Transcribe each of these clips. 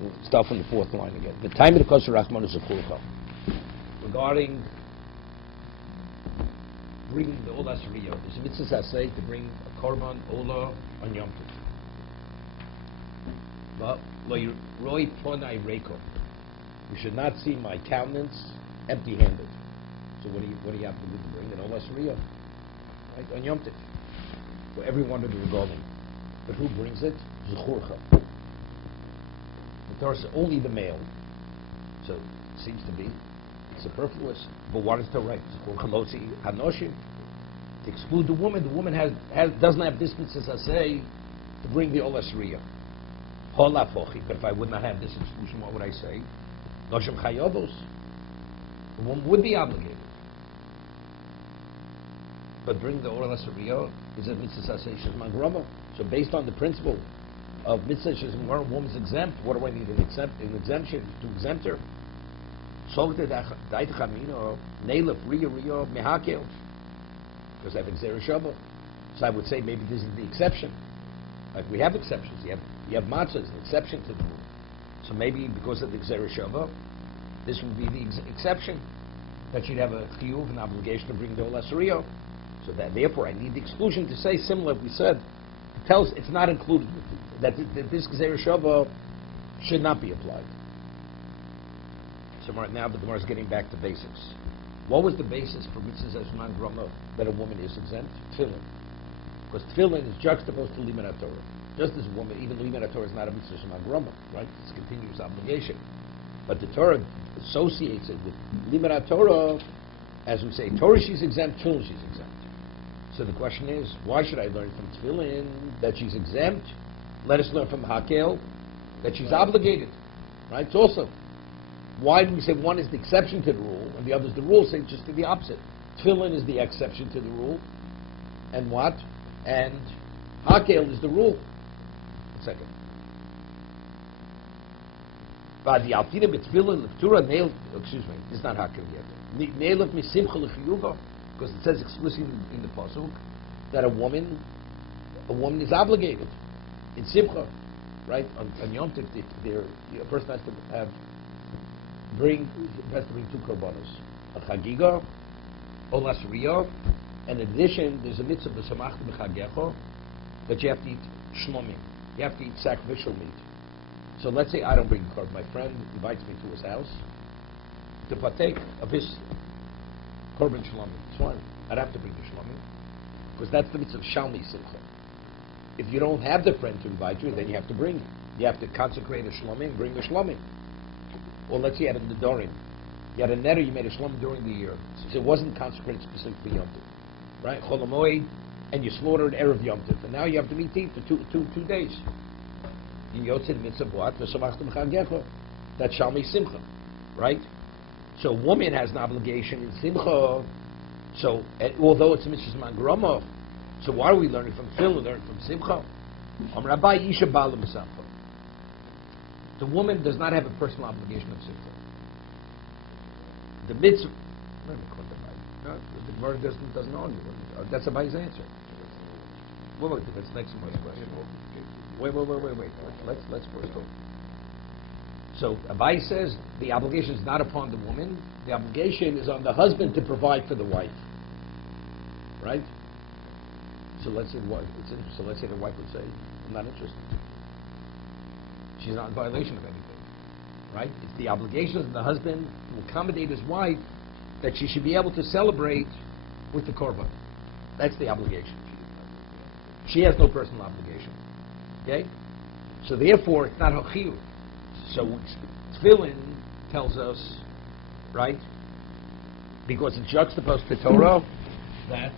We'll start from the fourth line again. The time of the kosher rachman is a kurcha. Regarding bringing the ola sriya, there's a mitzvah say to bring a korban ola on Yom Tov. But roi ponai reiko. You should not see my countenance empty-handed. So what do you have to do to bring an ola sriya? Right, on Yom Tov. For every one of the regalim. But who brings it? Zechurcha. The Torah says only the male. So it seems to be superfluous. But what is the right? Zechurcha losi hanoshim. To exclude the woman doesn't have this mitzvah say to bring the ola sriya. Holafochi. But if I would not have this exclusion, what would I say? Noshim chayovos. The woman would be obligated. But bring the ola sriya is a mitzvah say shezman grama. So based on the principle of mitzvah shezman grama, a woman's exempt. What do I need an exemption to exempt her? Because I have Xer Shabbat. So I would say maybe this is the exception. Like we have exceptions. You have matzahs, an exception to the rule. So maybe because of the Xer Shabbat, this would be the exception. That she'd have a chiyuv, an obligation to bring the ola sriya. So that therefore I need the exclusion to say similar. We said tells it's not included. That this Xer Shabbat should not be applied. So right now the Gemara is getting back to basics. What was the basis for mitzvah zman grama that a woman is exempt? Tefillin. Because tefillin is juxtaposed to liman Torah. Just as a woman, even liman Torah is not a mitzvah zman grama, right? It's a continuous obligation. But the Torah associates it with liman Torah, as we say, Torah she's exempt, tefillin she's exempt. So the question is, why should I learn from tefillin that she's exempt? Let us learn from Hakel that she's obligated, right? It's also. Why do we say one is the exception to the rule and the other is the rule? Say just the opposite. Tefillin is the exception to the rule, and what? And Hakel is the rule. A second. But the Altina b'tefillin l'ktura nailed. Excuse me, it's not Hakel yet. Nailed misimcha l'chiyuva, because it says explicitly in the pasuk that a woman is obligated in simcha, right? On Yom Tov, a person has to bring two korbanos, a chagiga, ola sriya, and in addition, there's a mitzvah b'samachta b'chagecho that you have to eat shlomim. You have to eat sacrificial meat. So let's say I don't bring korban. My friend invites me to his house to partake of his korban shlomim. It's fine. I'd have to bring the shlomim because that's the mitzvah shalmi simcha. If you don't have the friend to invite you, then you have to bring. You have to consecrate a shlomim, bring the shlomim. Or let's say you had a nedarim. You had a neder, you made a shlom during the year. So it wasn't consecrated specifically for Yom Tov. Right? Chol HaMoed, and you slaughtered Erev Yom Tov. And now you have to meet for two days. In Yotzid Mitzvah Boat, V'Samachtem Chagecho. That's Shalmi Simcha. Right? So a woman has an obligation in Simcha. So, although it's a Mitzvah Zman Grama, so why are we learning from Phil and learning from Simcha? Rabbi Isha Bala B'Samcha. The woman does not have a personal obligation of simcha. The mitzvah, the Gemara doesn't argue. That's Abayi's answer. Wait, let's next one question. Wait. Let's first go. So Abayi says the obligation is not upon the woman. The obligation is on the husband to provide for the wife. Right? So let's say the wife would say, "I'm not interested." She's not in violation of anything, right? It's the obligation of the husband to accommodate his wife that she should be able to celebrate with the korban. That's the obligation. She has no personal obligation, okay? So therefore, it's not her chiyuv. So tefillin tells us, right? Because it's juxtaposed to Torah that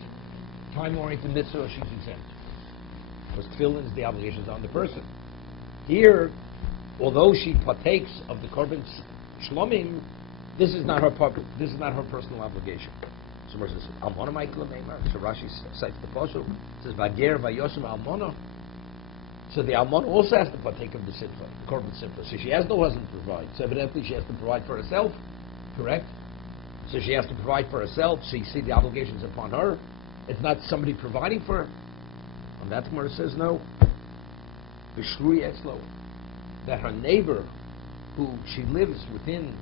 time-oriented mitzvah she's exempt. Because tefillin is the obligations on the person. Here, although she partakes of the korban shlomim, this is not her personal obligation. So Rashi says, "Almona Michael Neymar." So Rashi cites the pasuk. It says, "Vager vayosem almona." So the almona also has to partake of the simcha, the korban simcha. So she has no husband to provide. So evidently she has to provide for herself. Correct. So she has to provide for herself. So you see the obligations upon her. It's not somebody providing for her. And that Gemara says no. That her neighbor who she lives within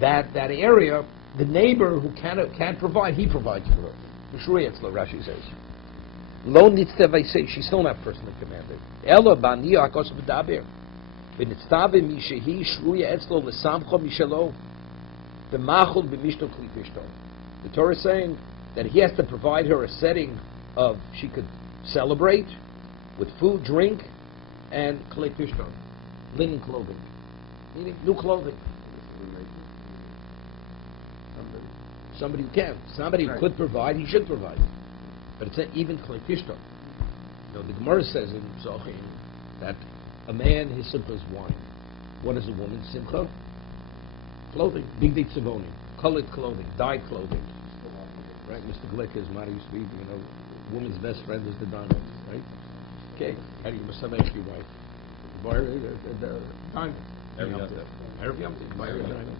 that area, the neighbor who can't provide, he provides for her. Rashi says. Lo nitztevay, she's still not personally commanded. Elo baniya akos v'daber. V'nitztave mishehi shruya etzlo l'samcho mishelo. V'machol b'mishto kli pishto. The Torah is saying that he has to provide her a setting of she could celebrate with food, drink, and kli pishto, linen clothing, meaning new clothing. Somebody who can, somebody who could provide, he should provide. But it's even kli pishto. The Gemara says in Zochim that a man, his simcha is wine. What is a woman's simcha? Clothing, big tzavonim, colored clothing, dyed clothing. Right, Mr. Glick, Mara used to be, woman's best friend is the diamond, right? Okay, how do you must have asked your wife? Buy her the diamond. Erev Yom Tov, buy her a diamond.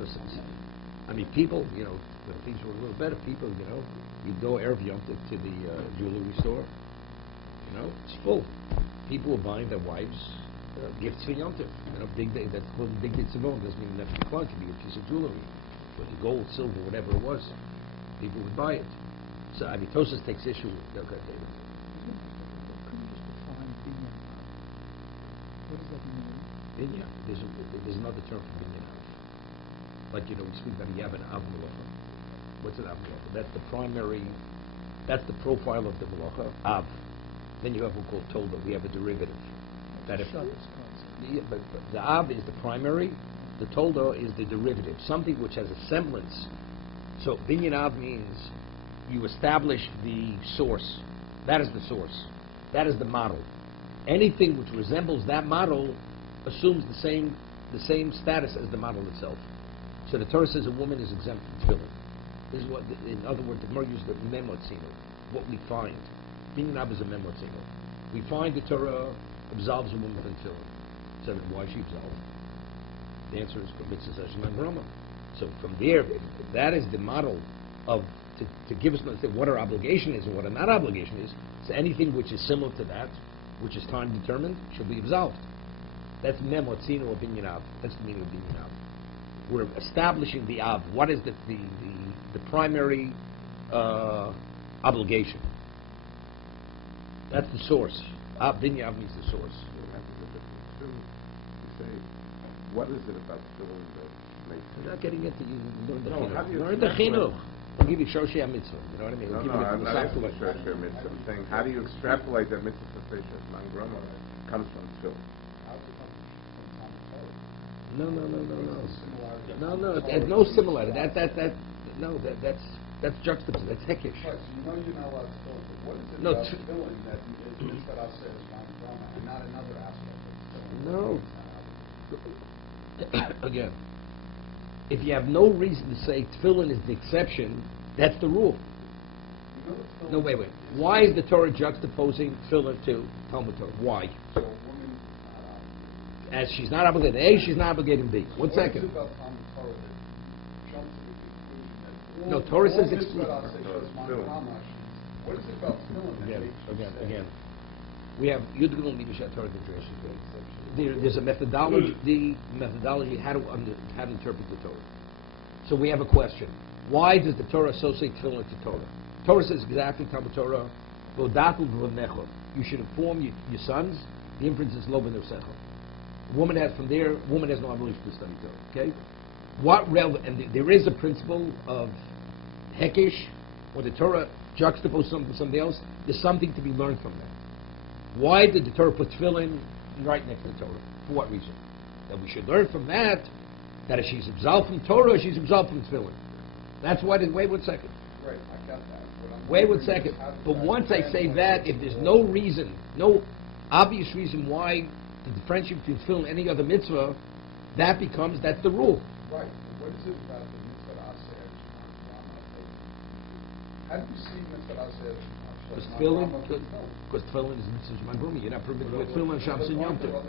Listen, I mean, people, when things were a little better, people, you'd go Erev Yom Tov to the jewelry store, it's full. People were buying their wives gifts for Yom Tov. Big day, that's called big day tzavon. Doesn't mean that it could be a piece of jewelry, whether gold, silver, whatever it was. People would buy it. So, I mean, Tosas takes issue with that. Okay, David. Could you just define binyan? What does that mean? Binyan. There's another term for binyan. Like, we speak about you have an av melacha. What's an av melacha? That's the primary, that's the profile of the melacha, av. Then you have what's called tolda. We have a derivative. That if, but the av is the primary, the tolda is the derivative, something which has a semblance. So binyan av means you establish the source. That is the source. That is the model. Anything which resembles that model assumes the same status as the model itself. So the Torah says a woman is exempt from tefillin. This is what, in other words, the Gemara uses the memotzino, what we find. Binyan av is a memotzino. We find the Torah absolves a woman from tefillin. So why is she absolved? The answer is mitzvah. So from there, if that is the model of to give us what our obligation is and what our not obligation is. So anything which is similar to that, which is time determined, should be absolved. That's memotzino or binyan av. That's the meaning of binyan av. We're establishing the av. What is the primary obligation? That's the source. Binyan av means the source. You say, what is it about tefillin that makes it? You're not getting into you learn the chinuch. You Learn the chinuch. I'll give you shoshei mitzvah. You know what I mean? I'm not asking shoshei mitzvah. I'm saying, how do you extrapolate that mitzvah station man grama comes from tefillin? No. There's no similarity. That's juxtaposition. That's heckish. Right, so you're not allowed to fill it. What is it No, about filling that is mitzvah says and not another aspect of filling? No. Again, if you have no reason to say tefillin is the exception, that's the rule. No, wait. Why is the Torah juxtaposing tefillin to Talmud Torah? Why? So a woman, As she's not obligated A, she's not obligated B. 1 What second. is it about Talmud Torah that jumps to the conclusion that No, Torah says what is it about filling that makes you say? Again. We have Yudgul and Libishat Torah Conjurations. There's a methodology how to interpret the Torah. So we have a question. Why does the Torah associate tefillin to Torah? Torah says exactly, Talmud Torah, you should inform your sons. The inference is lo b'nefsecha. Woman has no obligation to study Torah. Okay? And there is a principle of hekish, or the Torah juxtapose something with something else. There's something to be learned from that. Why did the Torah put tefillin right next to the Torah? For what reason? That we should learn from that if she's absolved from Torah, she's absolved from tefillin. That's why. Wait 1 second. Right, I got that. Wait 1 second. But once I say that, if there's no reason, no obvious reason why to differentiate between tefillin and any other mitzvah, that's the rule. Right. What is it about the mitzvah aseh? How do you see mitzvah aseh? Because tefillin is mitzvah shman. You're not permitted with tefillin on Shabbos and Yom Tov.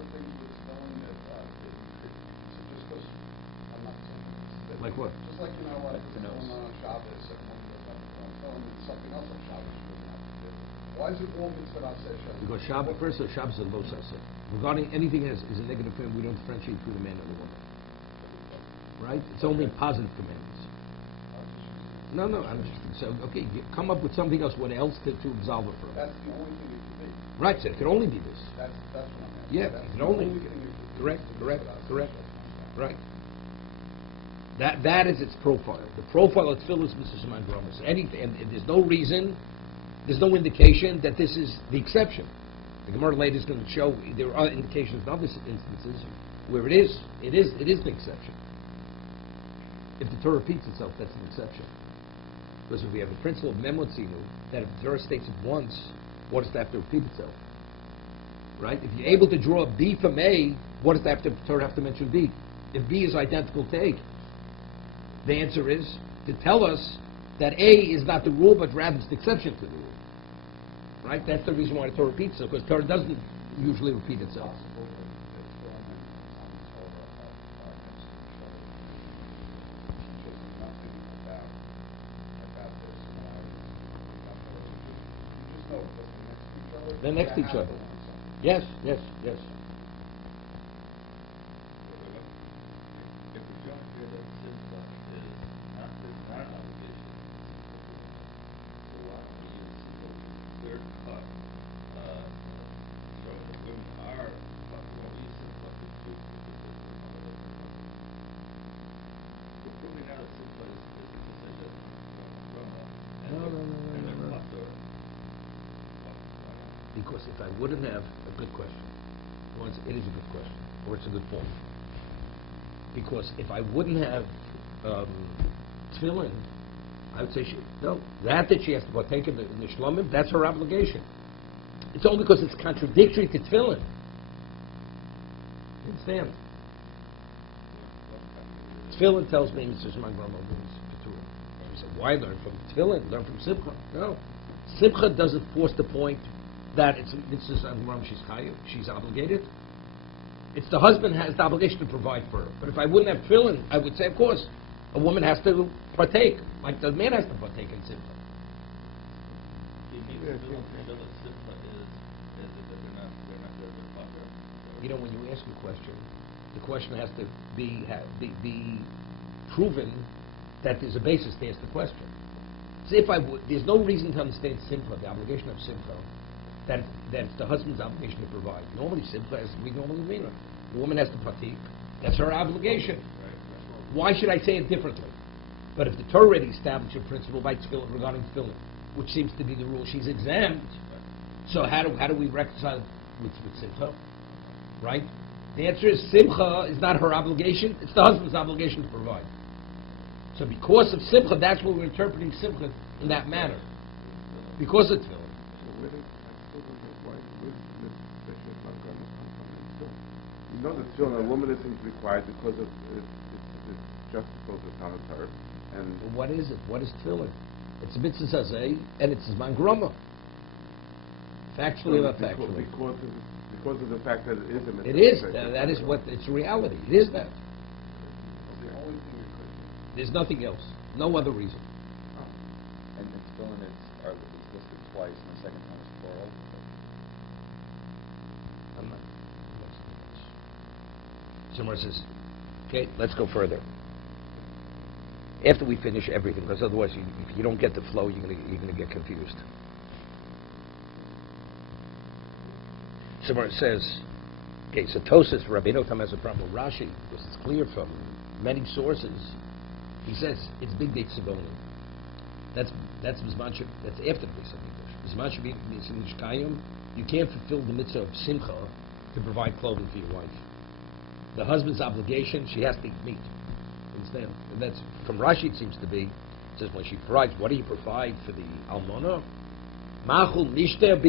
Like what? Just like you're not allowed to put tefillin on Shabbos and something else on Shabbos. Why is it all mitzvah aseh? Because Shabbos, first of all, Shabbos is a low saseh. Regarding anything that is a negative command, we don't differentiate between a man and a woman. Right? It's only in positive commandments. No, I'm just, so, okay, come up with something else. What else to absolve it from? That's the only thing it could be. Right, so it can only be this. That's what I'm asking. Yeah, That's it can the only. thing it could be. Correct, It's correct, mitzvah correct. aseh. Right. That is its profile. The profile of tefillah is Mr. Shemai Gromas. Anything, and there's no reason, there's no indication that this is the exception. The Gemara later is going to show there are indications in other instances where it is the exception. If the Torah repeats itself, that's an exception. Because if we have the principle of memotzinu, that if the Torah states it once, what does that have to repeat itself? Right? If you're able to draw B from A, what does the Torah have to mention B? If B is identical to A, the answer is to tell us that A is not the rule, but rather it's the exception to the rule. Right? That's the reason why the Torah repeats it, because Torah doesn't usually repeat itself. They're next to each other. Yes. If the judge here that simcha is not an obligation, so why don't we use simcha clear cut, showing that women are, but we don't use simcha to choose so proving out that simcha is a decision Because if I wouldn't have a good question, once it is a good question, or it's a good point. Because if I wouldn't have tefillin, I would say that she has to partake in the shlomim, that's her obligation. It's only because it's contradictory to tefillin. You understand? Tefillin tells me, Mr. Shemai Grama, you said, why learn from tefillin? Learn from simcha. No. Simcha doesn't force the point that it's she's obligated. It's the husband has the obligation to provide for her. But if I wouldn't have tefillin, I would say, of course, a woman has to partake, like the man has to partake in simcha. You know, when you ask a question, the question has to be proven that there's a basis to ask the question. So if I would, there's no reason to understand simcha, the obligation of simcha, that it's the husband's obligation to provide. Normally, simcha, as we normally mean it, the woman has to partake. That's her obligation. Why should I say it differently? But if the Torah already established a principle by tefillin regarding tefillin, which seems to be the rule, she's exempt. So how do we reconcile with simcha? Right? The answer is simcha is not her obligation; it's the husband's obligation to provide. So because of simcha, that's what we're interpreting simcha in that manner. Because of tefillin. You know that still a woman isn't required because of it's just because of commentators. And Well, what is it? What is tefillin? It's a mitzvah sazeh, and it's zman grama. Factually, not factually. Because of the fact that it is a mitzvah. It is. That is what it's reality. It is that. The only thing you could do. There's nothing else. No other reason. And the tefillin is listed twice, and the second time is plural. I'm not. Someone says, okay, let's go further. After we finish everything, because otherwise, if you don't get the flow, you're going to get confused. Someone says, okay, so Tosas, Rabbeinu Tam has a problem with Rashi, because it's clear from many sources. He says it's big day tziboni. That's Mizman, that's after the Beis HaMikdash. Mizman should be Kayim. You can't fulfill the mitzvah of simcha to provide clothing for your wife. The husband's obligation, she has to eat meat. Understand? And that's, from Rashi it seems to be, it says when she provides, what do you provide for the almona? Machul nishter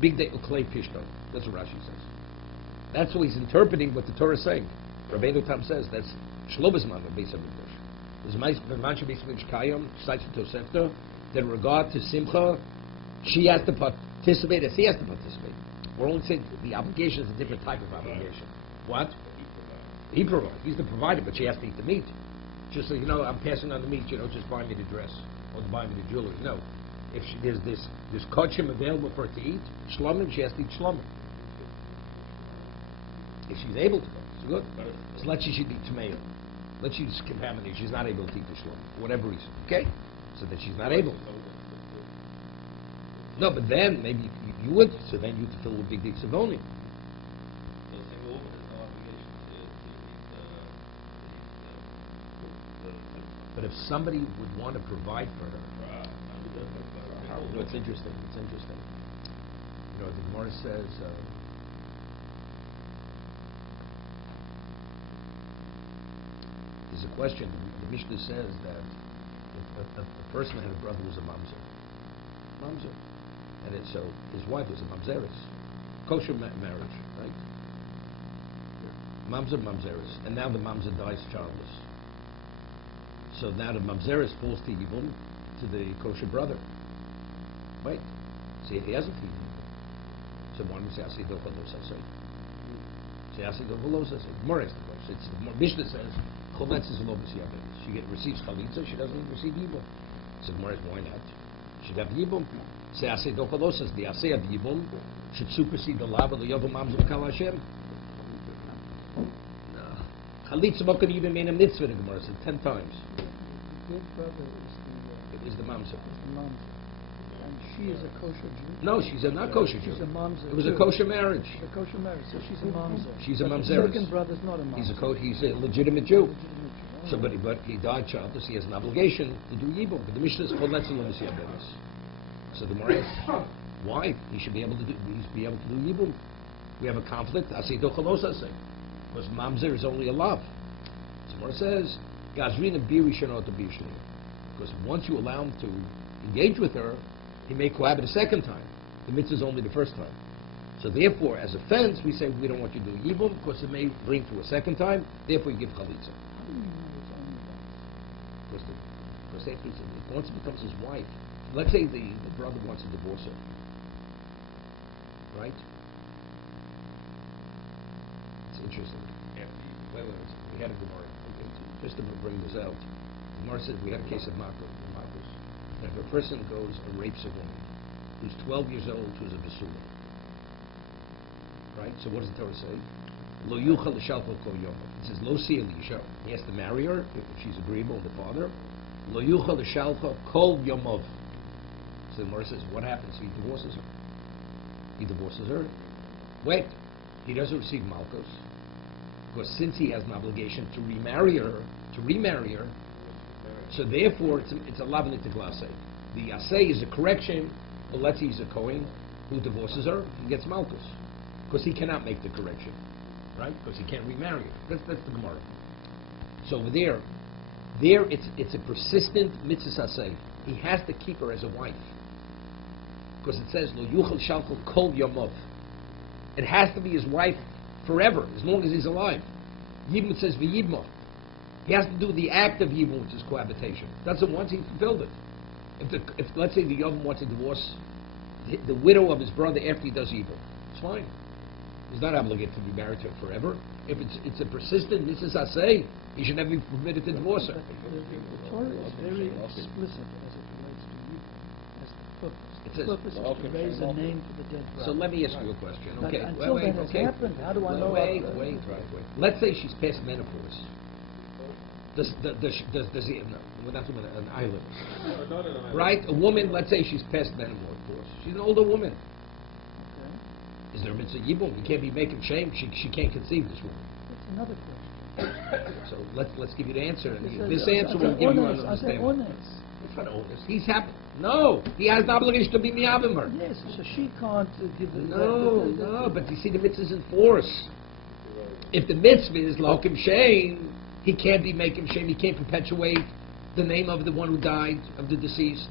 big day uklei pishto. That's what Rashi says. That's what he's interpreting what the Torah is saying. Rabbeinu Tam says that's shlobizman of Beis HaMikdash. There's Mancha Beis HaMikdash Kayim, cites in Tosefta, that in regard to simcha, she has to participate as he has to participate. We're only saying the obligation is a different type of obligation. What? He provides. He's the provider, but she has to eat the meat. Just so I'm passing on the meat, just buy me the dress or buy me the jewelry. No. if there's kachim available for her to eat, shlomim, she has to eat shlomim. If she's able to go, it's good. So let's say she'd be tomato. Let's say she's contaminated. She's not able to eat the shlomim for whatever reason. Okay, so that she's not able. No, but then maybe you would. So then you'd fill with big tzavonim. So single woman has no obligation to But if somebody would want to provide for her, no, it's interesting. It's interesting. You know, the Gemara says. There's a question. The Mishnah says that if a person had a brother who was a mamzer, and so his wife was a mamzeris, kosher marriage, right? Mamzeris, and now the mamzer dies childless. So now the mamzeris falls to Yibum, to the kosher brother. Right? See, he hasn't feeding him. So why don't we say Asido Cholos Asay? Say Asido Cholos Asay. Gemara is the question. It's the Mishnah says Choletz is a low b'siyabed. She receives chalitza, she doesn't even receive yibum. So Gemara is why not? She'd have yibum. Say Asido Cholos Asay. The Asay of yibum should supersede the lav of the Yovel Mamzer B'Kal Hashem. No. Chalitza what could even mean a mitzvah? The Gemara said 10 times. The big brother Is the mamzer. the mamzer. And she is a kosher Jew? No, she's not kosher Jew. She's a mamzer. It was a kosher marriage. She's a kosher marriage, so she's a mamzer. She's a But mamzeris. the second brother's not a mamzer. He's a legitimate Jew. Legitimate Jew. So, but he died childless. He has an obligation to do yibum. But the Mishnah is called Letzilumis Yabelis. So the Gemara asks, why? He should be able to do. He should be able to do yibum. We have a conflict. Asay dochalos asay, because mamzer is only a love. So the Gemara says, Gazrina biri shenot bishli, because once you allow him to engage with her, he may cohabit a second time. The mitzvah is only the first time. So therefore, as a fence, we say we don't want you to do yibum because it may bring to a second time. Therefore, you give chalitza. How do you know it's only that? Because once it becomes his wife, let's say the brother wants to divorce her, right? It's interesting. Wait, we had a Gemara. Just to bring this out, Gemara said we had a case of Makos. If a person goes and rapes a woman who's 12 years old, who's a basula, right? So what does the Torah say? Lo yuchal l'shalcho kol yom. It says lo siya l'isha. He has to marry her if she's agreeable with the father. Lo yuchal l'shalcho kol yomov. So the Gemara says, what happens? He divorces her. He divorces her. Wait, he doesn't receive malchus because since he has an obligation to remarry her, so therefore it's a lavnik to glasay. The asay is a correction, but let's say he's a Kohen who divorces her, he gets malchus because he cannot make the correction, right? Because he can't remarry her. That's the Gemara. So over there it's a persistent mitzvah asay. He has to keep her as a wife because it says lo yuchal shalchol kol yomov. It has to be his wife forever, as long as he's alive. Yibum, it says v'yibmo. He has to do the act of yibum, which is cohabitation. That's it. Once he fulfilled it. If let's say the Yavim wants to divorce the widow of his brother after he does yibum, it's fine. He's not obligated to be married to her forever. If it's a persistent mitzvah asay, he should never be permitted to divorce her. The Torah is very explicit as it relates to yibum, as the purpose. It The says- purpose is to raise a name for the dead brother. So let me ask you a question. But Okay, until that has happened, how do I know? Wait. Let's say she's past menopause. Does he? No, we're not talking about an island, right? A woman. Let's say she's past menopause. She's an older woman. Okay. Is there a mitzvah yibum? You can't be making shame. She can't conceive this woman. That's another question. So let's give you the answer. And This this answer will give you an I say understanding. honest. It's not honest. He's happy. No, he has the obligation to be miyavim her. Yes, so she can't give the... No, but you see the mitzvah is in force. If the mitzvah is lokim shame, he can't be making shame. He can't perpetuate the name of the one who died, of the deceased.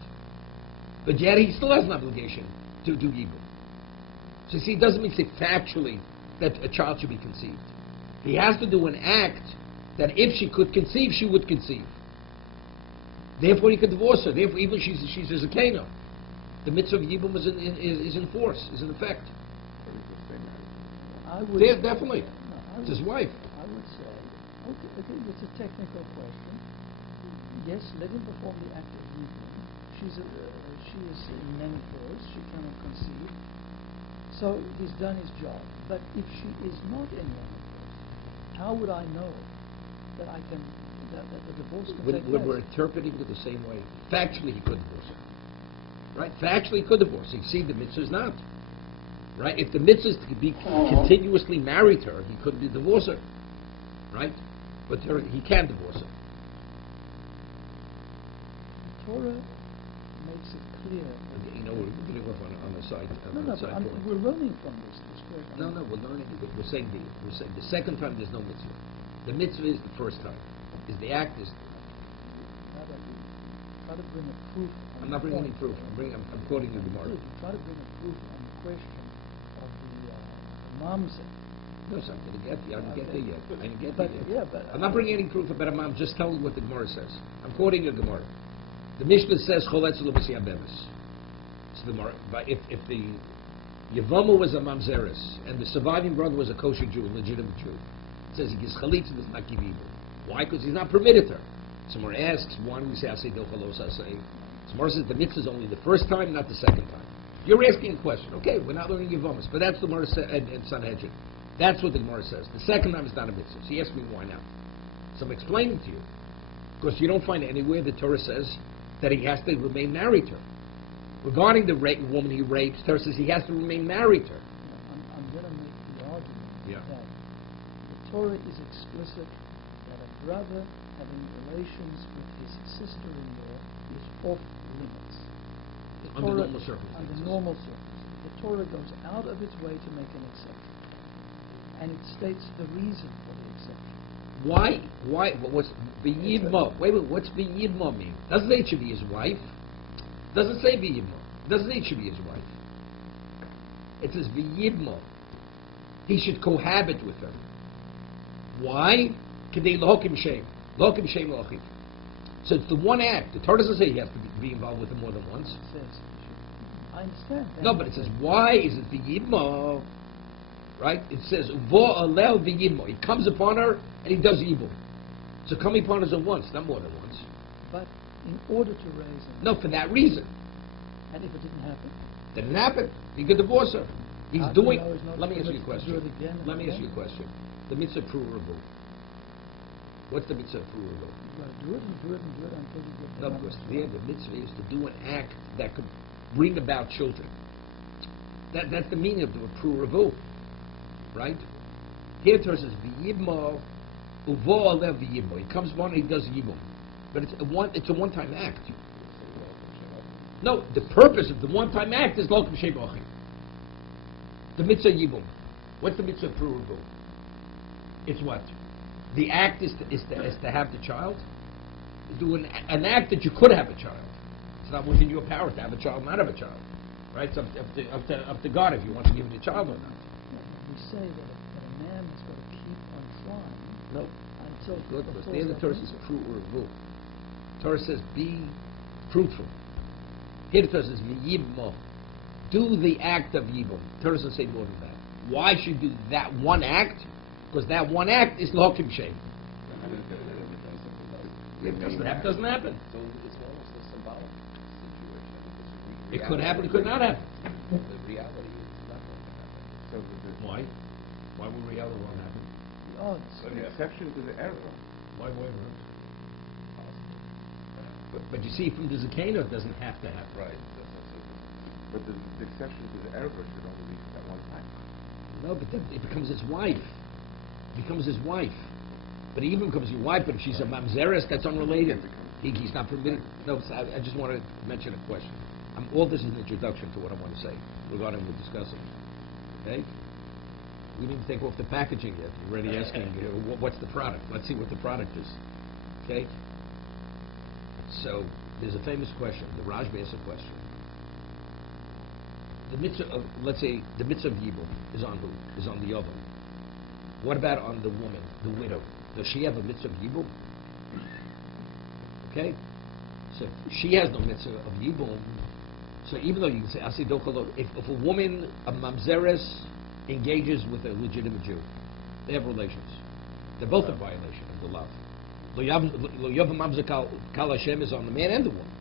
But yet he still has an obligation to do yibum. So see, it doesn't mean say factually that a child should be conceived. He has to do an act that if she could conceive, she would conceive. Therefore, he could divorce her. Therefore, even she's a zakena. The mitzvah of yibum is in force, is in effect. I would... Yeah, definitely. No, It's his wife. I would say, okay, it's a technical question. yes, let him perform the act of union. She is in menopause, she cannot conceive. So he's done his job. But if she is not in menopause, how would I know that I can that the divorce can take place? We're interpreting it the same way. Factually, he could divorce her. Right? Factually, he could divorce her. You see, the mitzvah is not. Right? If the mitzvah is to be continuously married to her, he couldn't divorce her. Right? But he can divorce her. The Torah makes it clear. You know, we're getting off on the side. We're running from this. No, we're learning. We're saying the second time there's no mitzvah. The mitzvah is the first time. Is the act is. Try to bring a proof. I'm not bringing any proof. I'm quoting the Gemara. Try to bring a proof on the question of the mamzer. No, so I'm going to get there. I didn't get there yet. I didn't get But, there yet. yeah, but I'm not bringing any proof about a mom. I'm just telling you what the Gemara says. I'm quoting a Gemara. The Mishnah says choletz l'basi abemis. So the Gemara, if the Yavama was a mamzeres and the surviving brother was a kosher Jew, a legitimate Jew, it says he gives chalitza does not give evil. Why? Because he's not permitted her. Someone asks, why do we say asay dochalos asay? Someone says the mitzvah is only the first time, not the second time. You're asking a question. Okay, we're not learning Yavamas, but that's the Gemara and Sanhedrin. That's what the Gemara says. The second time is not a mitzvah. So you ask me why now. So I'm explaining to you. Because you don't find anywhere the Torah says that he has to remain married to her. Regarding the woman he rapes, Torah says he has to remain married to her. I'm going to make the argument Yeah. that the Torah is explicit that a brother having relations with his sister-in-law is off limits. The Under Torah, normal circumstances. Under normal circumstances. The Torah goes out of its way to make an exception. And it states the reason for the exception. Why? What's B'yidma? Wait, what's B'yidma mean? Doesn't say it should be his wife. Doesn't say B'yidma. Doesn't say it should be his wife. It says B'yidma. He should cohabit with her. Why? K'dei l'hokim shem. L'hokim shem l'achif. So it's the one act. The Torah doesn't say he has to be involved with him more than once. It says, I understand that. No, but it says, why is it B'yidma? Right? It says, Vo alel v'yidmo. He comes upon her and he does evil. So coming upon her once, not more than once. But in order to raise him. No, for that reason. And if it didn't happen? Didn't happen. He could divorce her. He's How do you doing. know he's not Let me ask you a permitted to do question. it again and Let me ask again? you a question. The mitzvah provable. What's the mitzvah provable? You've got to do it and do it and do it until you get No, because there the mitzvah is to do an act that could bring about children. That's the meaning of the provable. Right? Here it says v'yibmo uvo alev v'yibmo. He comes upon and he does yibum, but it's a one-time act. No, the purpose of the one-time act is lokum shebachim. The mitzvah yibum. What's the mitzvah provable? It's what? The act is to have the child. Do an act that you could have a child. It's not within your power to have a child, not have a child. Right? It's up to God if you want to give it a child or not. We say that a man has got to keep on trying No. until Good, because before there the that Torah says mitzvah. fruitful. Torah says be fruitful. Here the Torah says yibmo. Do the act of yibum. Torah doesn't say more than that. Why should you do that one act? Because that one act is lokim shem. It doesn't happen. So it's almost a symbolic situation. It could happen, it could not happen. The reality is not going to happen. So Why? Why would reality won't happen? The odds. So the exception to the error. Why would it? But you see, from the Zakena, it doesn't have to happen. Right. But the exception to the error should only be for that one time. No, but then it becomes his wife. It becomes his wife. But it even becomes your wife, but if she's a mamzeres, that's unrelated. He's not permitted. No, I just want to mention a question. All this is an introduction to what I want to say regarding what we're discussing. Okay? We didn't take off the packaging yet. You're already asking, what's the product? Let's see what the product is. Okay? So, there's a famous question. The Rajbi asks a question. The mitzvah of, let's say, the mitzvah of Yibum is on who? Is on the other. What about on the woman, the widow? Does she have a mitzvah of Yibum? Okay? So, she has no mitzvah of Yibum. So, even though you can say, if a woman, a mamzeres, engages with a legitimate Jew, they have relations. They're both in violation of the love. Lo Yavam Mamzer Kal Hashem is on the man and the woman.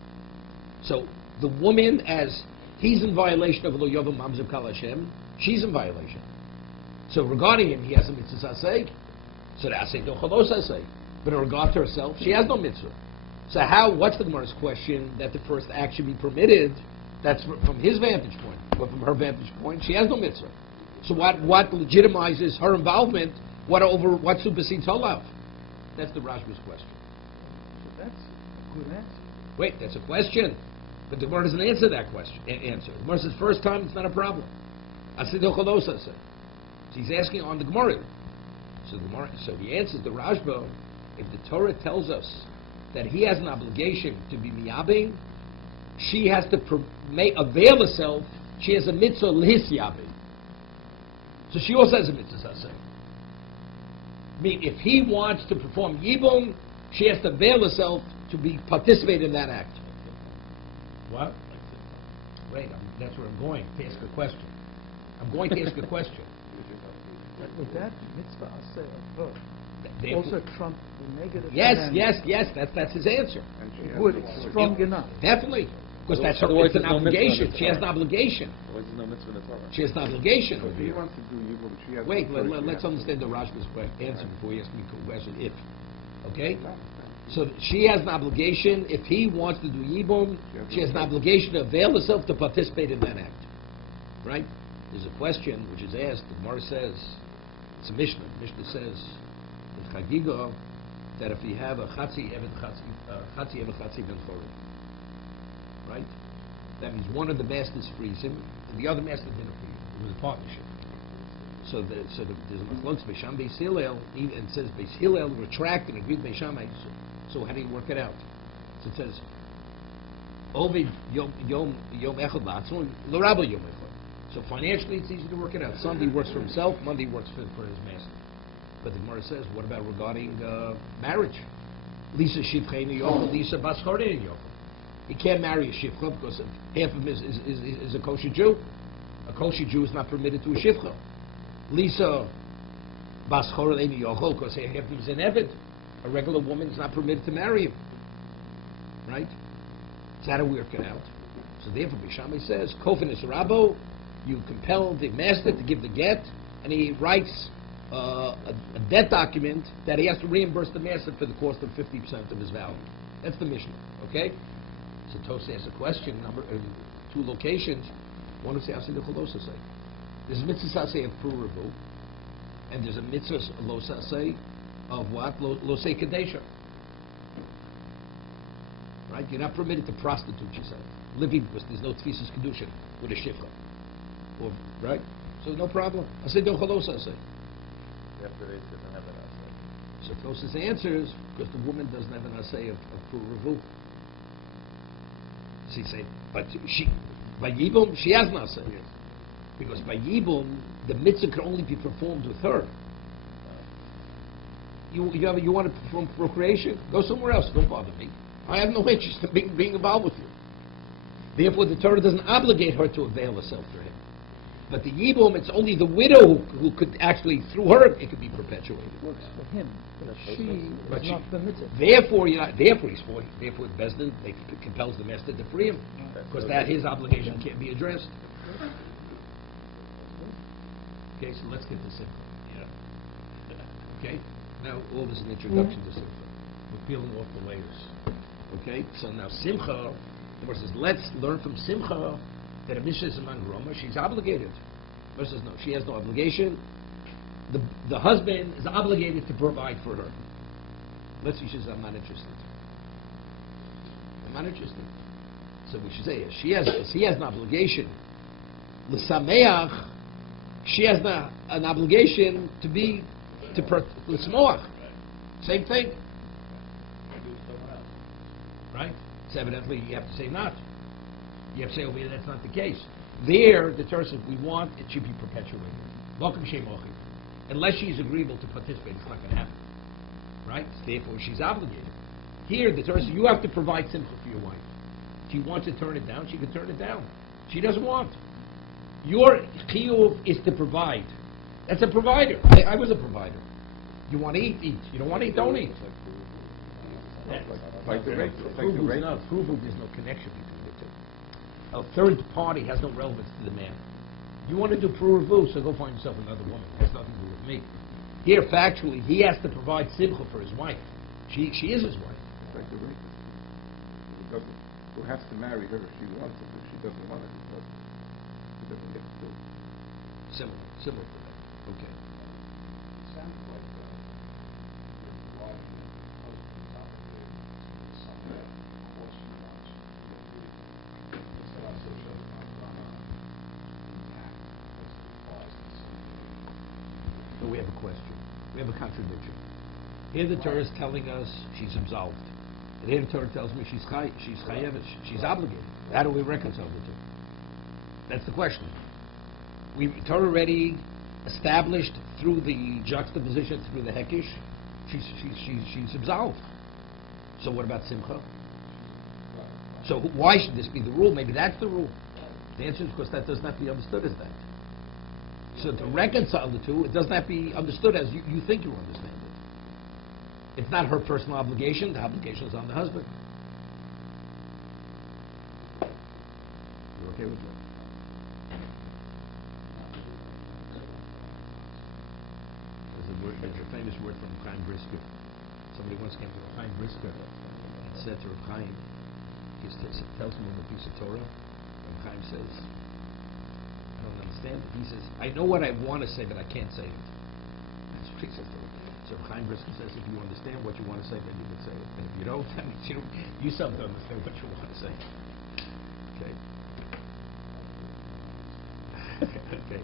So the woman, as he's in violation of Lo Yavam Mamzer Kal Hashem, she's in violation. So regarding him, he has a mitzvah asay. So the asay don't chalos asay. But in regard to herself, she has no mitzvah. So what's the Gemara's question that the first act should be permitted? That's from his vantage point. But from her vantage point, she has no mitzvah. So what legitimizes her involvement? What supersedes her love? That's the Rashba's question. So that's a good answer. Wait, that's a question. But the Gemara doesn't answer that question. The Gemara says first time it's not a problem. So he's asking on the Gemara. So he answers the Rashba. If the Torah tells us that he has an obligation to be miyabing, she has to avail herself. She has a mitzvah lihis yabing. So she also has a mitzvah asay. I mean, if he wants to perform yibum, she has to avail herself to participate in that act. What? Wait, that's where I'm going to ask a question. I'm going to ask a question. But with that mitzvah asay of her, Therefore, also trump the negative. Yes. That's his answer. Good, it's strong enough. Definitely, because that's her. Otherwise It's an there's no obligation. mitzvah. She has an obligation. Otherwise there's no mitzvah in the Torah. She has an obligation So over if he here. wants to do evil, she has Wait, to first, let's she has understand the Rashba's answer before you ask me a question. If, okay, to- so she has an obligation. If he wants to do yibum, she has an obligation to avail herself to participate in that act. Right? There's a question which is asked. The Gemara says, it's a Mishnah. The Mishnah says in Chagiga that if you have a chatzi eved chatzi ben chorim, right? That means one of the masters frees him, and the other master didn't free him. It was a partnership. So there's a machlokes Beisham Beis Hillel, and says Beis Hillel retracted and agreed Beis Shammai. So how do you work it out? So it says Ovid yom echad latzon l'rabba yom echad. So financially it's easy to work it out. Sunday works for himself, Monday works for his master. But the Gemara says, what about regarding marriage? Lisa shivcheinu yochel, Lisa bas choreinu yochel. He can't marry a shivcha because half of him is a kosher Jew. A kosher Jew is not permitted to a shivcha. Lisa bas choreinu yochel because half of him is an eved. A regular woman is not permitted to marry him. Right? So how do we work it out? So therefore, Bishami says, Kofin is Rabo, you compel the master to give the get, and he writes a debt document that he has to reimburse the master for the cost of 50% of his value. That's the Mishnah, okay? So Tosai asks a question, two locations. One is the Asay Cholosa say. There's a mitzvah say of Puravu, and there's a mitzvah Losa say of what? Losei Kadesha. Right? You're not permitted to prostitute yourself. Living because there's no tfisas kiddushin with a shifcha. Right? So no problem. I said don't chalosa. I say. After they doesn't have an asay. So Tosas answers because the woman doesn't have an asay of Puravu. So he said, but she by Yibum she has an asay. Yes. Because by Yibum the mitzvah can only be performed with her. You want to perform procreation? Go somewhere else. Don't bother me. I have no interest in being involved with you. Therefore, the Torah doesn't obligate her to avail herself to him. But the Yibum, it's only the widow who could actually, through her, it could be perpetuated. It works for him, but she But is not permitted. Therefore, therefore he's for. Therefore, Bezdin compels the master to free him, because that his obligation can't be addressed. Okay, so let's get this in. Okay, now all this is an introduction to Simcha. We're peeling off the layers. Okay, so now Simcha, the verse says, let's learn from Simcha that a Mishnah is among Roma, she's obligated. The verse says, no, she has no obligation. The husband is obligated to provide for her. Let's see, she says, I'm not interested. I'm not interested. So we should say, he has an obligation. L'sameach, she has an obligation to l'smoach. Same thing. Right? So evidently you have to say not. You have to say over here that's not the case. There, the Torah says we want it should be perpetuated. Welcome Shem Ochi. Unless she's agreeable to participate, it's not going to happen. Right? Therefore she's obligated. Here the Torah says you have to provide simcha for your wife. If she wants to turn it down, she can turn it down. She doesn't want. Your chiyuv is to provide. That's a provider. I was a provider. You want to eat, eat. You don't want to eat, don't eat. Like the rape. Approval, there's no connection between the two. A third party has no relevance to the man. You want to do pruvu, so go find yourself another woman. It has nothing to do with me. Here, factually, he has to provide simcha for his wife. She is his wife. It's like the rapist. Who has to marry her if she wants it. If she doesn't want it, he doesn't get to do it. Similar to that. Okay. Sounds like you're watching a husband's obligations to something that of course she wants to do. So that's what shows intact as applies to something. So we have a question. We have a contradiction. Here the Torah is telling us she's absolved. And here the Torah tells me she's chayevet, she's obligated. How do we reconcile the two? That's the question. Torah already established through the juxtaposition, through the hekish, she's absolved. So what about simcha? So why should this be the rule? Maybe that's the rule. The answer is because that does not be understood as that. So to reconcile the two, it does not be understood as you think you understand it. It's not her personal obligation. The obligation is on the husband. You okay with that? There's a famous word from Chaim Brisker. Somebody once came to Chaim Brisker and said to Chaim, he tells him a piece of Torah, and Chaim says, I don't understand it. He says, I know what I want to say, but I can't say it. That's what he says to him. So Chaim Brisker says, if you understand what you want to say, then you can say it. And if you don't, that means you still don't understand what you want to say. Okay? Okay.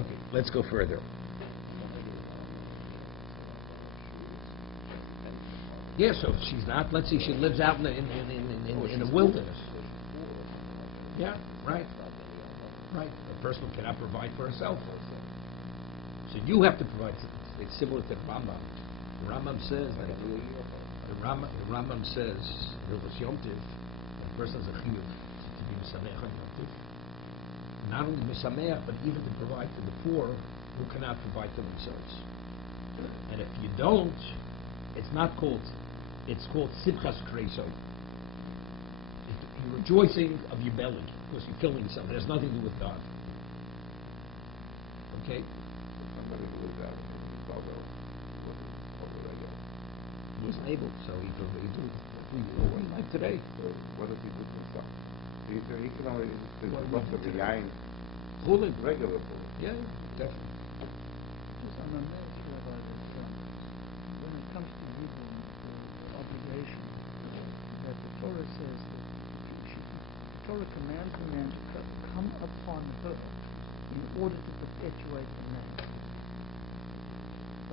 Okay, let's go further. Yeah, so if she's not, let's see, she lives out in the wilderness. Yeah, right. Right. A person who cannot provide for herself. So you have to provide. It's similar to the Rambam. The Rambam says that the Rambam says Hilchos Yom Tiv, that a person has a chiyuv to be misameach on Yom Tiv. Not only misameach, but even to provide to the poor who cannot provide for themselves. And if you don't, it's not called. It's called simchas kreiso. You're rejoicing of your belly because you're killing yourself. It has nothing to do with God. Okay? Somebody who was out in his father wasn't able, so he could like today. So what does he do to himself? He can only do the rest of the yain. Chulin. Regular food. Yeah, definitely. I'm amazed, Rabbi, that when it comes to Yidden, the obligation, that the Torah says that the Torah commands the man to come upon her in order to perpetuate the man.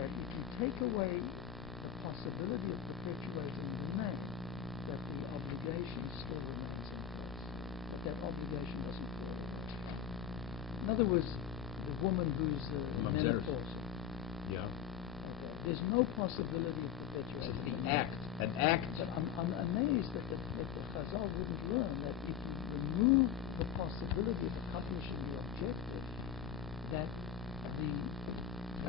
That if you take away the possibility of perpetuating the man, that the obligation still remains in place. That that obligation doesn't fall away. In other words, the woman who's menopausal. Yeah. Okay. There's no possibility of perpetuating It's the the man. act. An act. But I'm amazed that the Chazal wouldn't learn that if you remove the possibility of accomplishing the objective, that the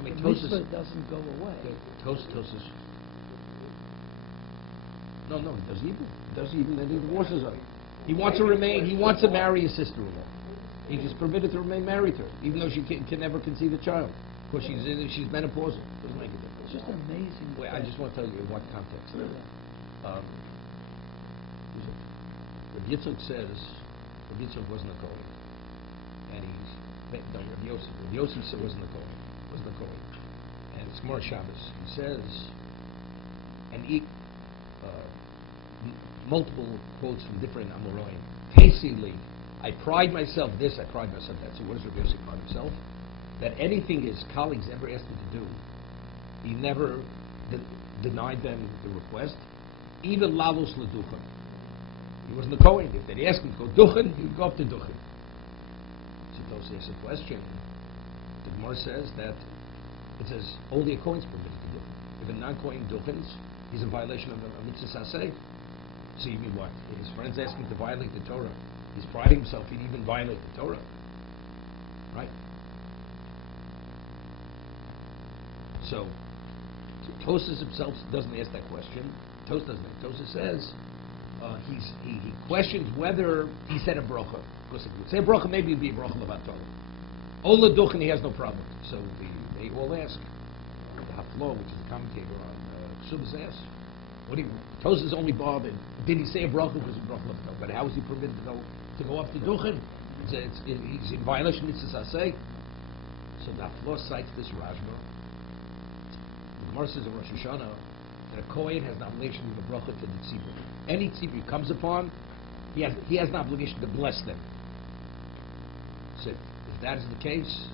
mitzvah doesn't go away. Tosis. No, he does evil. He does evil and he divorces her. He wants to marry his sister-in-law. He is permitted to remain married to her, even though she can never conceive a child. Because she's menopausal. Doesn't make a difference. It's just amazing. Wait, I just want to tell you in what context. Rabbi Yitzchak says, Rabbi Yitzchak wasn't a Kohen. And Rabbi Yosef wasn't a Kohen. And it's Gemara Shabbos. He says, and multiple quotes from different Amoraim. Basically, I pride myself this, I pride myself that. So what does Rabbi Yosef pride himself? That anything his colleagues ever asked him to do, he never denied them the request, even lavos leduchen. He wasn't a Kohen. If they asked him to go duchen, he would go up to duchen. So those ask a question. The Gemara says that it says only a Kohen's permitted to duchen. If a non-Kohen duchens, he's in violation of a mitzvah saseh. So you mean what? If his friends ask him to violate the Torah, he's priding himself he'd even violate the Torah. Right? So Tosas himself doesn't ask that question. Tosas doesn't. Tosas says he questions whether he said a bracha. Because if he would say a bracha, maybe it'd be a bracha levat Torah. Ola duchen, he has no problem. So they all ask. The Haflo, which is a commentator on Ksubas, asks, Tosas only bothered. Did he say a bracha? Because a bracha levat Torah. But how is he permitted to go up to duchen? He's in violation of mitzvahs aseh. So the Haflo cites this Rajma. The Gemara says in Rosh Hashanah that a Kohen has an obligation to give a bracha to the tzibur. Any tzibur he comes upon, he has an obligation to bless them. So if that is the case,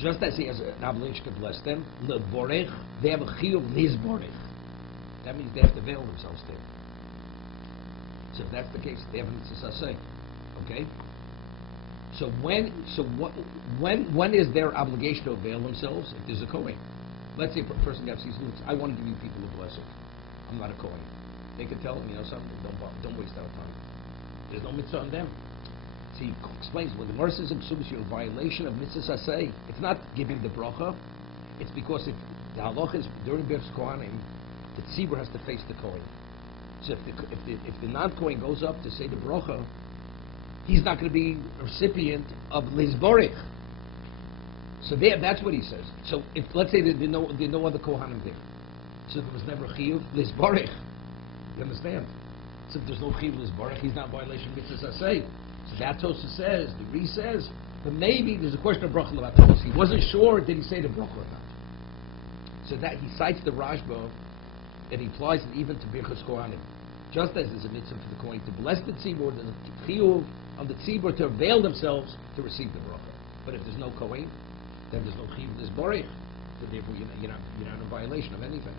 just as he has an obligation to bless them, leborech, they have a chiyuv lizborech. That means they have to veil themselves there. So if that's the case, they have a mitzvah aseh. Okay. So when is their obligation to veil themselves? If there's a Kohen. Let's say a person says, I want to give you people a blessing. I'm not a Kohen. They can tell him, something, don't waste our time. There's no mitzvah on them. So he explains, when the Gemara says in Ksubas, you're in violation of mitzvah aseh, it's not giving the bracha, it's because if the halach is, during Birchas Kohanim, the tzibur has to face the Kohen. So if the non-Kohen goes up to say the bracha, he's not going to be a recipient of Lizborich. So that's what he says. So if, let's say there are no other Kohanim there, so there was never a chiyuv Lizborich. You understand? So if there's no chiyuv Lizborich, he's not in violation of mitzvah aseh. So that Tosa says, the Re says, but maybe there's a question of bracha levat Torah. He wasn't sure, did he say the bracha or not? So that he cites the Rashba, and he applies it even to Birchas Kohanim. Just as there's a mitzvah for the Kohen to bless the tzibur, there's a chiyuv on the tzibur to avail themselves to receive the bracha. But if there's no Kohen, then there's no chiyuv Lizborich. So therefore you're not in violation of anything.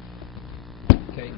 Okay?